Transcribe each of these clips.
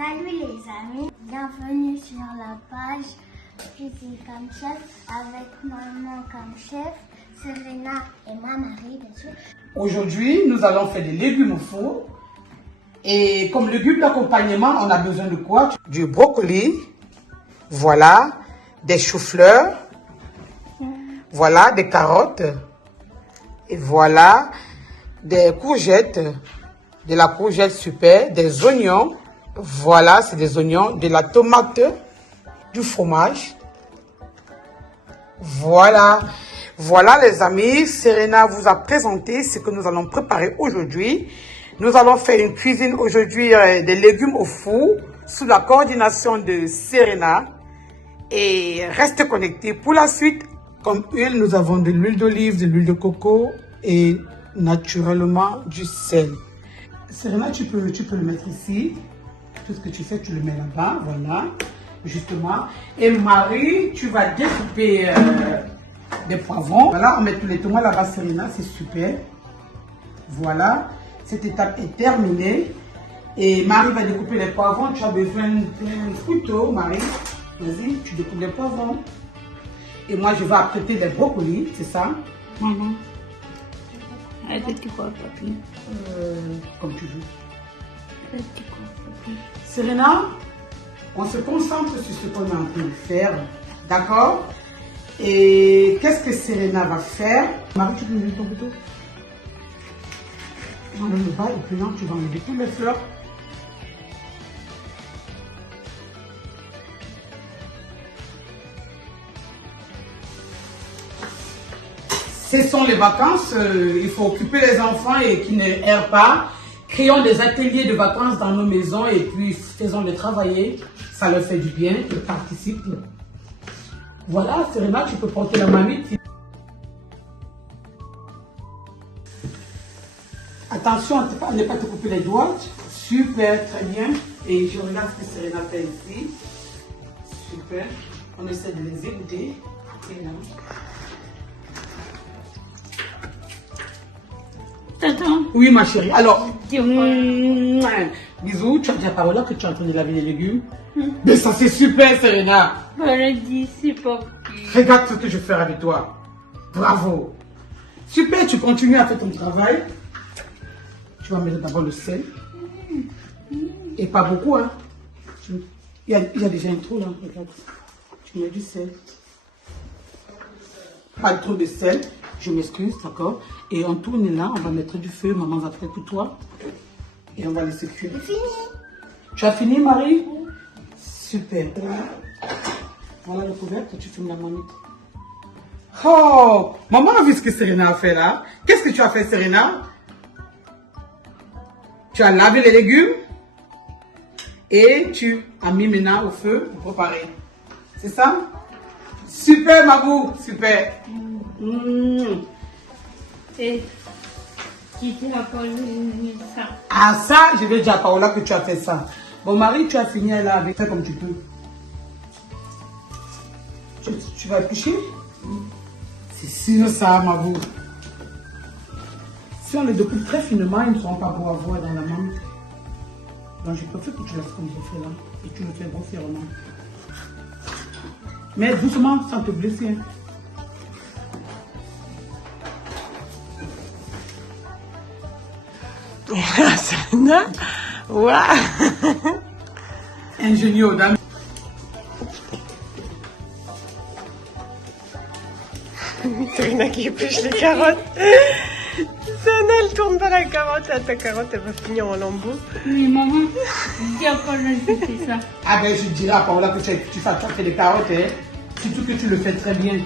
Salut les amis, bienvenue sur la page Cuisine comme chef avec maman comme chef, Serena et ma Marie bien sûr. Aujourd'hui, nous allons faire des légumes au four. Et comme légumes d'accompagnement, on a besoin de quoi? Du brocoli, voilà, des choux-fleurs, voilà, des carottes, et voilà, des courgettes, de la courgette super, des oignons, voilà, c'est des oignons, de la tomate, du fromage. Voilà, voilà les amis, Serena vous a présenté ce que nous allons préparer aujourd'hui. Nous allons faire une cuisine aujourd'hui des légumes au four sous la coordination de Serena. Et restez connectés pour la suite. Comme huile, nous avons de l'huile d'olive, de l'huile de coco et naturellement du sel. Serena, tu peux le mettre ici. Tout ce que tu fais, tu le mets là-bas, voilà, justement. Et Marie, tu vas découper des poivrons. Voilà, on met tous les tomates là-bas, Serena, c'est super. Voilà, cette étape est terminée. Et Marie va découper les poivrons. Tu as besoin d'un couteau, Marie. Vas-y, tu découpes les poivrons. Et moi, je vais apprêter les brocolis, c'est ça? Maman, avec quoi, papi? Comme tu veux. Avec quoi, papi? Serena, on se concentre sur ce qu'on est en train de faire, d'accord? Et qu'est-ce que Serena va faire? Marie, tu peux me donner ton couteau? Enlève le bas et puis là, tu vas enlever toutes les fleurs. Ce sont les vacances, il faut occuper les enfants et qui ne errent pas. Créons des ateliers de vacances dans nos maisons et puis faisons-les travailler. Ça leur fait du bien, ils participent. Voilà, Serena, tu peux porter la mamie. Attention à ne pas te couper les doigts. Super, très bien. Et je regarde ce que Serena fait ici. Super. On essaie de les écouter. Tonton. Oui, ma chérie. Alors, Dis-moi. bisous. Tu as dit à Parola que tu es en train de laver les légumes. Mais ça, c'est super, Serena. Voilà, dis, c'est papi. Regarde ce que je fais avec toi. Bravo. Super, tu continues à faire ton travail. Tu vas mettre d'abord le sel. Et pas beaucoup, hein. Il y a déjà un trou là, regarde. Tu mets du sel. Pas trop de sel. Je m'excuse, d'accord. Et on tourne là, on va mettre du feu. Maman va faire pour toi. Et on va laisser cuire. C'est fini. Tu as fini, Marie? Super. Voilà le couvercle, tu filmes la mamie. Oh, maman a vu ce que Serena a fait là. Qu'est-ce que tu as fait, Serena? Tu as lavé les légumes et tu as mis maintenant au feu pour préparer. C'est ça? Super, Mabou, super. Et qui t'a pas vu ça? Ah ça, je vais dire à Paola que tu as fait ça. Bon, Marie, tu as fini là avec ça comme tu peux. Tu vas éplucher? C'est sûr ça, Mabou. Si on les découpe très finement, ils ne seront pas beaux à voir dans la main. Donc je préfère que tu laisses comme je fais là. Et tu le fais grossièrement. Mais doucement, sans te blesser. Serena, waouh! Ingénieux, dame. Serena qui épluche les carottes. Serena, elle tourne pas la carotte, là, ta carotte, elle va finir en lambeaux. Oui, maman, dis à Paul que tu fais ça. Ah ben je dirais à Paola que tu fais des carottes, hein. Surtout que tu le fais très bien.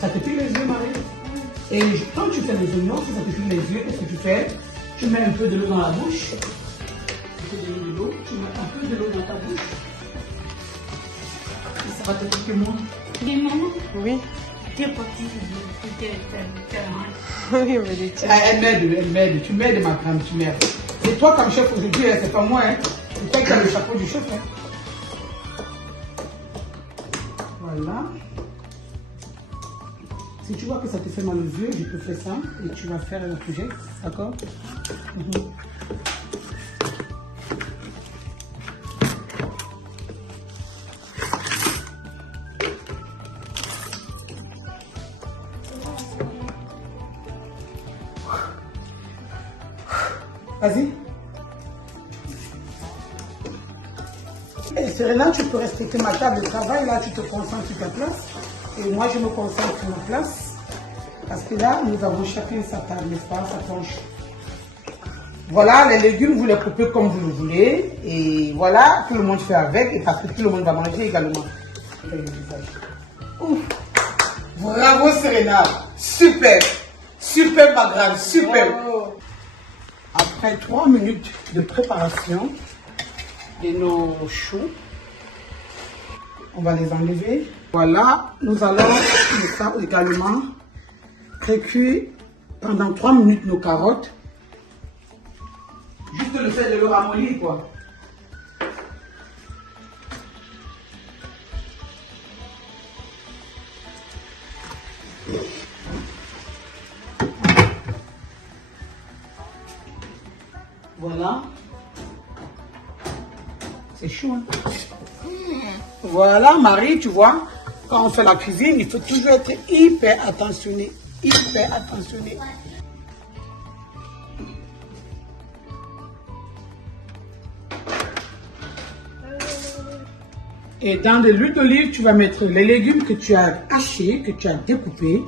Ça te pique les yeux, Marie? Et quand tu fais les oignons, si ça te pique les yeux, qu'est-ce que tu fais? Tu mets un peu de l'eau dans la bouche. Un peu de l'eau, tu mets un peu de l'eau dans ta bouche. Et ça va te piquer moins. Mais maman, Oui. t'es parti de Oui, on va les tirer. Elle m'aide, tu m'aides ma crème, tu m'aides. C'est toi comme chef aujourd'hui, hein, c'est pas moi, hein. C'est toi qui as le chapeau du chef, hein. Voilà. Si tu vois que ça te fait mal aux yeux, je te fais ça et tu vas faire la courgette, d'accord? Vas-y. Et Serena, tu peux respecter ma table de travail. Là, tu te concentres sur ta place. Et moi, je me concentre sur ma place. Parce que là, nous avons chacun sa table, n'est-ce pas, sa planche. Voilà, les légumes, vous les coupez comme vous le voulez. Et voilà, tout le monde fait avec. Et parce que tout le monde va manger également. Ouf. Bravo, Serena. Super. Super, ma grande. Super. Wow. Après 3 minutes de préparation de nos choux, on va les enlever. Voilà, nous allons ça également précuire pendant 3 minutes nos carottes. Juste le fait de le ramollir, quoi. Voilà. C'est chaud, hein? Voilà, Marie, tu vois, quand on fait la cuisine, il faut toujours être hyper attentionné. Hyper attentionné. Et dans de l'huile d'olive, tu vas mettre les légumes que tu as hachés, que tu as découpés.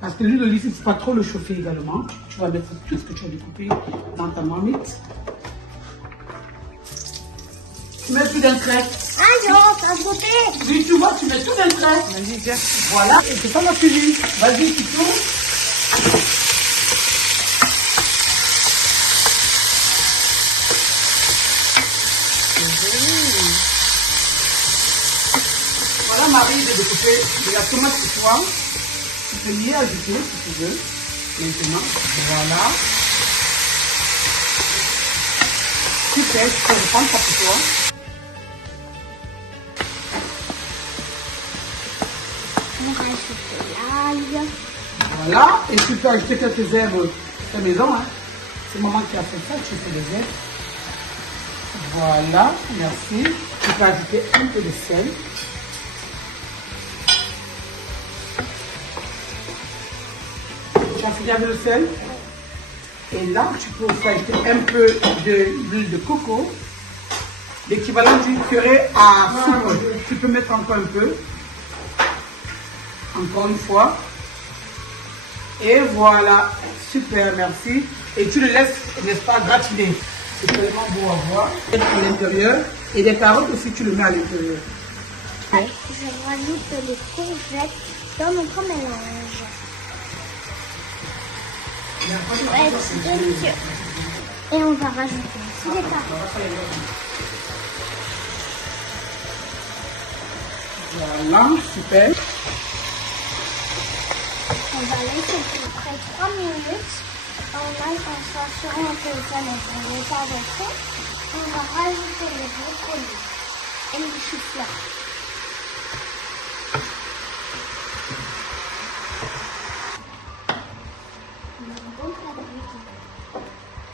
Parce que l'huile d'olive, il ne faut pas trop le chauffer également. Tu vas mettre tout ce que tu as découpé dans ta marmite. Tu mets tout d'un trait. Ah non, t'as sauté. Oui, tu vois, tu mets tout d'un trait. Vas-y, tiens. Voilà, et c'est ça la cuisine. Vas-y, tu tournes. Voilà, Marie, de découper de la tomate pour toi. Tu peux y ajouter si tu veux. Maintenant, voilà. Super, tu peux reprendre ça pour toi. On va ajouter l'ail. Voilà, et tu peux ajouter quelques herbes de maison. Hein. C'est maman qui a fait ça, tu fais les herbes. Voilà, merci. Tu peux ajouter un peu de sel. Tu as fini avec le sel. Et là, tu peux aussi ajouter un peu d'huile de coco. L'équivalent d'une curée à soupe. Tu peux mettre encore un peu. Encore une fois. Et voilà. Super, merci. Et tu le laisses, n'est-ce pas, gratiner. C'est tellement beau à voir. Et à l'intérieur. Et les carottes aussi, tu le mets à l'intérieur. Je rajoute les courgettes dans notre mélange. Ça va être délicieux. Et on va rajouter aussi les carottes. Voilà, super. On va laisser près 3 minutes. En s'assurant que ça ne va pas rester. On va rajouter les brocolis et les choux-fleurs. On a un bon plat de légumes.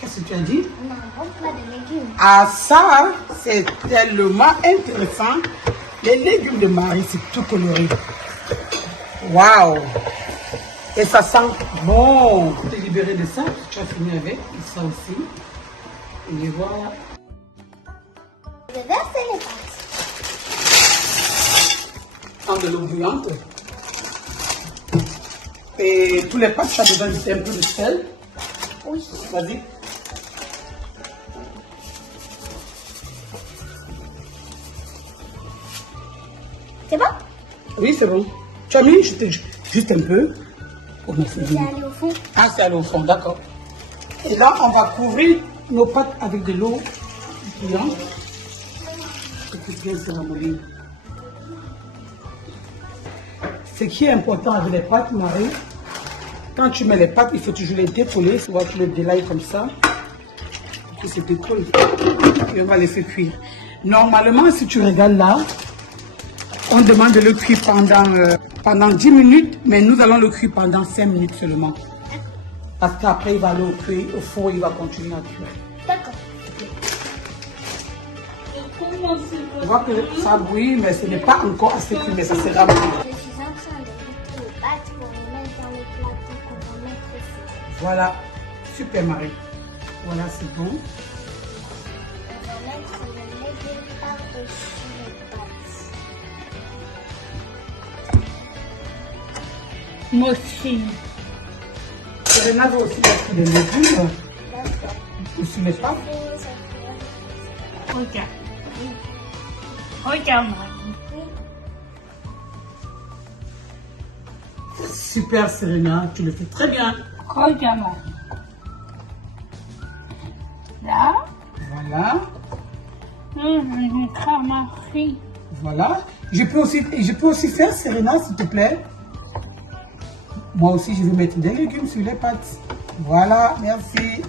Qu'est-ce que tu as dit? On a un bon plat de légumes. Ah, ça, c'est tellement intéressant. Les légumes de Marie, c'est tout coloré. Waouh! Et ça sent bon. Tu t'es libéré de ça, tu as fini avec. Et ça aussi. Et voilà. Je vais verser les pâtes. Dans de l'eau bouillante. Et tous les pâtes, tu as besoin d'ajouter un peu de sel. Oui. Vas-y. C'est bon? Oui, c'est bon. Tu as mis juste un peu. Pour me C'est allé au fond. Ah, c'est allé au fond, d'accord. Et là, on va couvrir nos pâtes avec de l'eau bouillante. C'est bien, c'est ramolli. Ce qui est important avec les pâtes, Marie, quand tu mets les pâtes, il faut toujours les décoller. Souvent, tu les délailles comme ça. Et se décolle. Et on va les faire cuire. Normalement, si tu regardes là, on demande de le cuire pendant 10 minutes, mais nous allons le cuire pendant 5 minutes seulement. Parce qu'après, il va aller au four, il va continuer à cuire. D'accord. On voit que ça bouille, mais ce n'est pas encore assez cuit, mais ça sera bon. Je suis en train de mettre les pâtes pour les mettre dans le plateau qu'on va mettre au four. Voilà, Super, Marie. Voilà, c'est bon. On va mettre le légume par-dessus les pâtes. Moi aussi. Serena veut aussi mettre des légumes D'accord. sur les pâtes. Regarde. Regarde, Marie. Super, Serena, tu le fais très bien. Regarde, Marie. Là, Voilà, une cramarie. voilà. Je peux aussi faire, Serena, s'il te plaît. Moi aussi, je vais mettre des légumes sur les pâtes. Voilà, merci.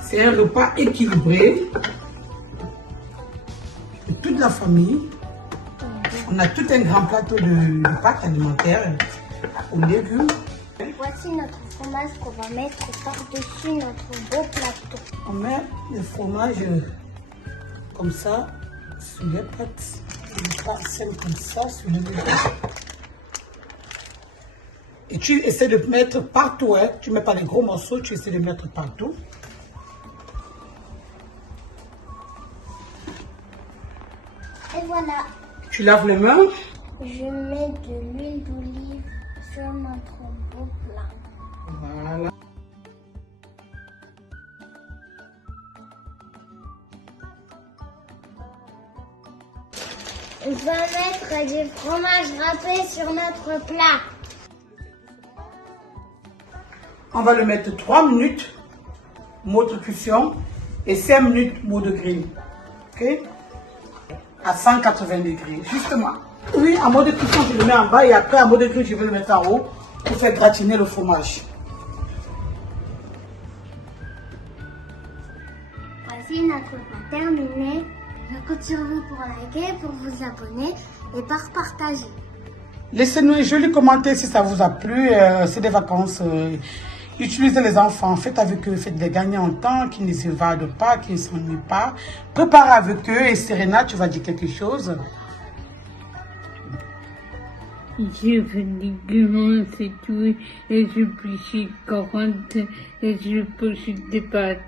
C'est un repas équilibré de toute la famille. On a tout un grand plateau de pâtes alimentaires aux légumes. Voici notre fromage qu'on va mettre par-dessus notre beau plateau. On met le fromage comme ça sur les pâtes. Une parcelle comme ça sur les légumes. Et tu essaies de mettre partout, hein. Tu ne mets pas les gros morceaux, tu essaies de mettre partout. Et voilà, Tu laves les mains. je mets de l'huile d'olive sur notre beau plat. Voilà. On va mettre du fromage râpé sur notre plat. On va le mettre 3 minutes, mode de cuisson, et 5 minutes, mode de grill. Ok? À 180 degrés, justement. Oui, en mode de cuisson, je le mets en bas et après, en mode de grill, je vais le mettre en haut pour faire gratiner le fromage. Voici notre plat terminé. Je compte sur vous pour liker, pour vous abonner et par partager. Laissez-nous un joli commentaire si ça vous a plu. C'est des vacances. Utilisez les enfants. Faites avec eux. Faites des gagnants en temps, qui ne s'évadent pas, qui ne s'ennuient pas. Préparez avec eux. Et Serena, tu vas dire quelque chose. Je fais des légumes, c'est tout. Et je pêche 40 et je pêche des pâtes.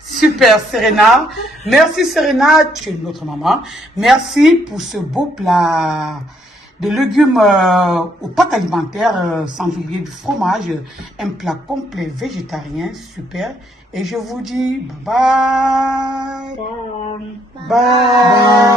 Super, Serena. Merci, Serena. Tu es notre maman. Merci pour ce beau plat de légumes aux pâtes alimentaires, sans oublier du fromage. Un plat complet végétarien. Super. Et je vous dis bye bye. Bye.